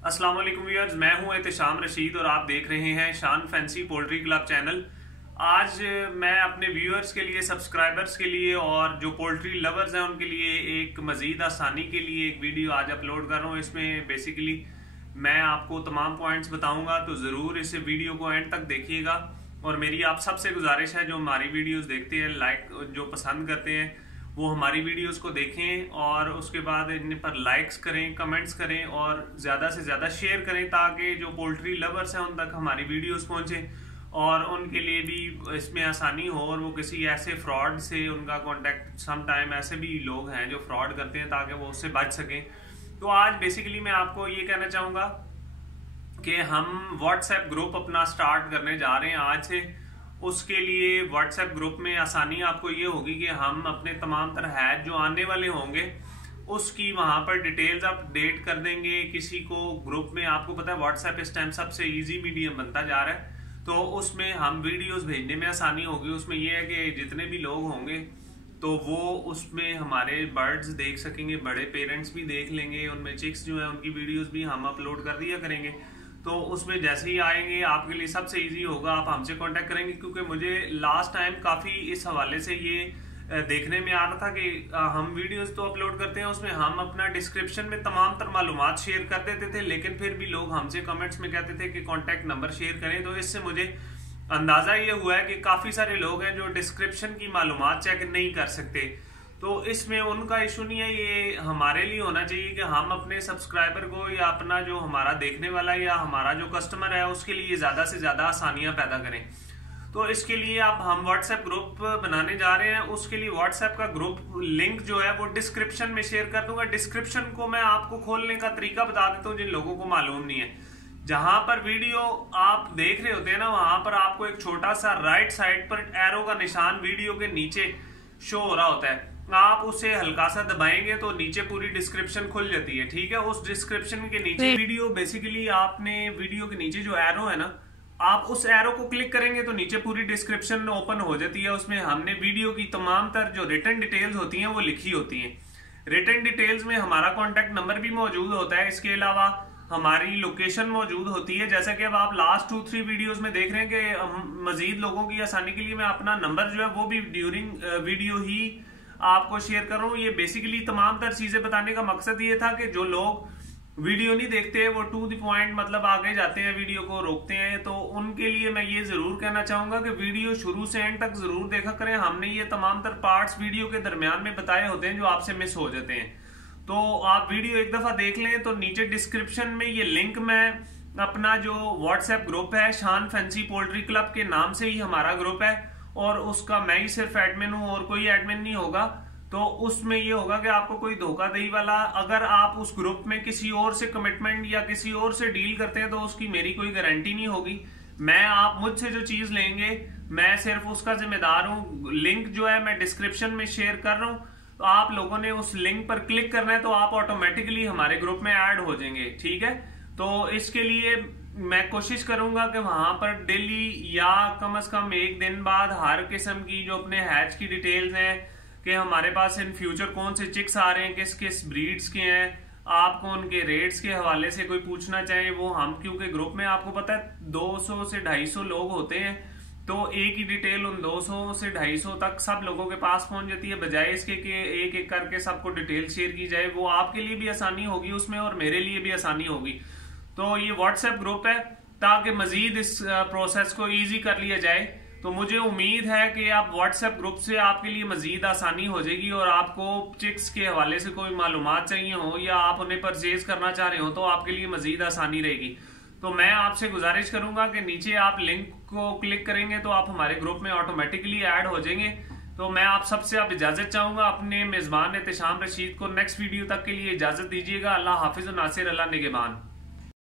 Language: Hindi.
अस्सलाम वालेकुम व्यूअर्स, मैं हूं एहतिशाम रशीद और आप देख रहे हैं शान फैंसी पोल्ट्री क्लब चैनल। आज मैं अपने व्यूअर्स के लिए, सब्सक्राइबर्स के लिए और जो पोल्ट्री लवर्स हैं उनके लिए एक मज़ीद आसानी के लिए एक वीडियो आज अपलोड कर रहा हूं। इसमें बेसिकली मैं आपको तमाम पॉइंट्स बताऊंगा, तो ज़रूर इस वीडियो को एंड तक देखिएगा। और मेरी आप सबसे गुजारिश है, जो हमारी वीडियोज़ देखते हैं, जो पसंद करते हैं, वो हमारी वीडियोस को देखें और उसके बाद इन पर लाइक्स करें, कमेंट्स करें और ज़्यादा से ज़्यादा शेयर करें, ताकि जो पोल्ट्री लवर्स हैं उन तक हमारी वीडियोस पहुंचे और उनके लिए भी इसमें आसानी हो और वो किसी ऐसे फ्रॉड से उनका कांटेक्ट, सम टाइम ऐसे भी लोग हैं जो फ्रॉड करते हैं, ताकि वो उससे बच सकें। तो आज बेसिकली मैं आपको ये कहना चाहूँगा कि हम व्हाट्सएप ग्रुप अपना स्टार्ट करने जा रहे हैं आज से। उसके लिए व्हाट्सएप ग्रुप में आसानी आपको ये होगी कि हम अपने तमाम तरह हैच जो आने वाले होंगे उसकी वहां पर डिटेल्स अपडेट कर देंगे किसी को ग्रुप में। आपको पता है व्हाट्सएप इस टाइम सबसे इजी मीडियम बनता जा रहा है, तो उसमें हम वीडियोस भेजने में आसानी होगी। उसमें यह है कि जितने भी लोग होंगे तो वो उसमें हमारे बर्ड्स देख सकेंगे, बड़े पेरेंट्स भी देख लेंगे, उनमें चिक्स जो है उनकी वीडियोस भी हम अपलोड कर दिया करेंगे। तो उसमें जैसे ही आएंगे आपके लिए सबसे इजी होगा, आप हमसे कांटेक्ट करेंगे। क्योंकि मुझे लास्ट टाइम काफ़ी इस हवाले से ये देखने में आ रहा था कि हम वीडियोस तो अपलोड करते हैं, उसमें हम अपना डिस्क्रिप्शन में तमाम तर मालूमात शेयर कर देते थे, लेकिन फिर भी लोग हमसे कमेंट्स में कहते थे कि कांटेक्ट नंबर शेयर करें। तो इससे मुझे अंदाज़ा ये हुआ है कि काफ़ी सारे लोग हैं जो डिस्क्रिप्शन की मालूमात चेक नहीं कर सकते। तो इसमें उनका इशू नहीं है, ये हमारे लिए होना चाहिए कि हम अपने सब्सक्राइबर को या अपना जो हमारा देखने वाला या हमारा जो कस्टमर है उसके लिए ज़्यादा से ज़्यादा आसानियां पैदा करें। तो इसके लिए अब हम व्हाट्सएप ग्रुप बनाने जा रहे हैं। उसके लिए व्हाट्सएप का ग्रुप लिंक जो है वो डिस्क्रिप्शन में शेयर कर दूंगा। डिस्क्रिप्शन को मैं आपको खोलने का तरीका बता देता हूँ जिन लोगों को मालूम नहीं है। जहां पर वीडियो आप देख रहे होते हैं ना, वहां पर आपको एक छोटा सा राइट साइड पर एरो का निशान वीडियो के नीचे शो हो रहा होता है। आप उसे हल्का सा दबाएंगे तो नीचे पूरी डिस्क्रिप्शन खुल जाती है। ठीक है, उस डिस्क्रिप्शन के नीचे वीडियो, बेसिकली आपने वीडियो के नीचे जो एरो है ना, आप उस एरो को क्लिक करेंगे तो नीचे पूरी डिस्क्रिप्शन ओपन हो जाती है। उसमें हमने वीडियो की तमाम तर जो रिटन डिटेल्स होती हैं वो लिखी होती हैं। रिटन डिटेल्स में हमारा कॉन्टेक्ट नंबर भी मौजूद होता है, इसके अलावा हमारी लोकेशन मौजूद होती है। जैसा कि अब आप लास्ट 2-3 वीडियोस में देख रहे हैं कि मजीद लोगों की आसानी के लिए मैं अपना नंबर जो है वो भी ड्यूरिंग वीडियो ही आपको शेयर कर रहा हूँ। ये बेसिकली तमाम तर चीजें बताने का मकसद ये था कि जो लोग वीडियो नहीं देखते, वो टू द पॉइंट मतलब आगे जाते हैं, वीडियो को रोकते हैं, तो उनके लिए मैं ये जरूर कहना चाहूंगा कि वीडियो शुरू से एंड तक जरूर देखा करें। हमने ये तमाम तर पार्ट्स वीडियो के दरमियान में बताए होते हैं जो आपसे मिस हो जाते हैं। तो आप वीडियो एक दफा देख लें तो नीचे डिस्क्रिप्शन में ये लिंक, मैं अपना जो व्हाट्सएप ग्रुप है शान फैंसी पोल्ट्री क्लब के नाम से ही हमारा ग्रुप है और उसका मैं ही सिर्फ एडमिन हूं और कोई एडमिन नहीं होगा। तो उसमें ये होगा कि आपको कोई धोखाधड़ी वाला, अगर आप उस ग्रुप में किसी और से कमिटमेंट या किसी और से डील करते हैं तो उसकी मेरी कोई गारंटी नहीं होगी। मैं, आप मुझसे जो चीज लेंगे मैं सिर्फ उसका जिम्मेदार हूं। लिंक जो है मैं डिस्क्रिप्शन में शेयर कर रहा हूं, तो आप लोगों ने उस लिंक पर क्लिक करना है तो आप ऑटोमेटिकली हमारे ग्रुप में ऐड हो जाएंगे। ठीक है, तो इसके लिए मैं कोशिश करूंगा कि वहां पर डेली या कम से कम एक दिन बाद हर किस्म की जो अपने हैच की डिटेल्स हैं कि हमारे पास इन फ्यूचर कौन से चिक्स आ रहे हैं, किस किस ब्रीड्स के हैं, आपको उनके रेट्स के हवाले से कोई पूछना चाहे वो हम, क्योंकि ग्रुप में आपको पता है 200 से 250 लोग होते हैं, तो एक ही डिटेल उन 200 से 250 तक सब लोगों के पास पहुंच जाती है। बजाय इसके कि एक एक करके सबको डिटेल शेयर की जाए, वो आपके लिए भी आसानी होगी उसमें और मेरे लिए भी आसानी होगी। तो ये व्हाट्सएप ग्रुप है ताकि मजीद इस प्रोसेस को इजी कर लिया जाए। तो मुझे उम्मीद है कि आप व्हाट्सएप ग्रुप से आपके लिए मजीद आसानी हो जाएगी और आपको चिक्स के हवाले से कोई मालूमात चाहिए हो या आप उन्हें परचेज करना चाह रहे हो तो आपके लिए मजीद आसानी रहेगी। तो मैं आपसे गुजारिश करूंगा कि नीचे आप लिंक को क्लिक करेंगे तो आप हमारे ग्रुप में ऑटोमेटिकली ऐड हो जाएंगे। तो मैं आप सबसे अब इजाजत चाहूंगा। अपने मेजबान एहतिशाम रशीद को नेक्स्ट वीडियो तक के लिए इजाजत दीजिएगा। अल्लाह हाफिज और नासिर, अल्लाह निगहबान।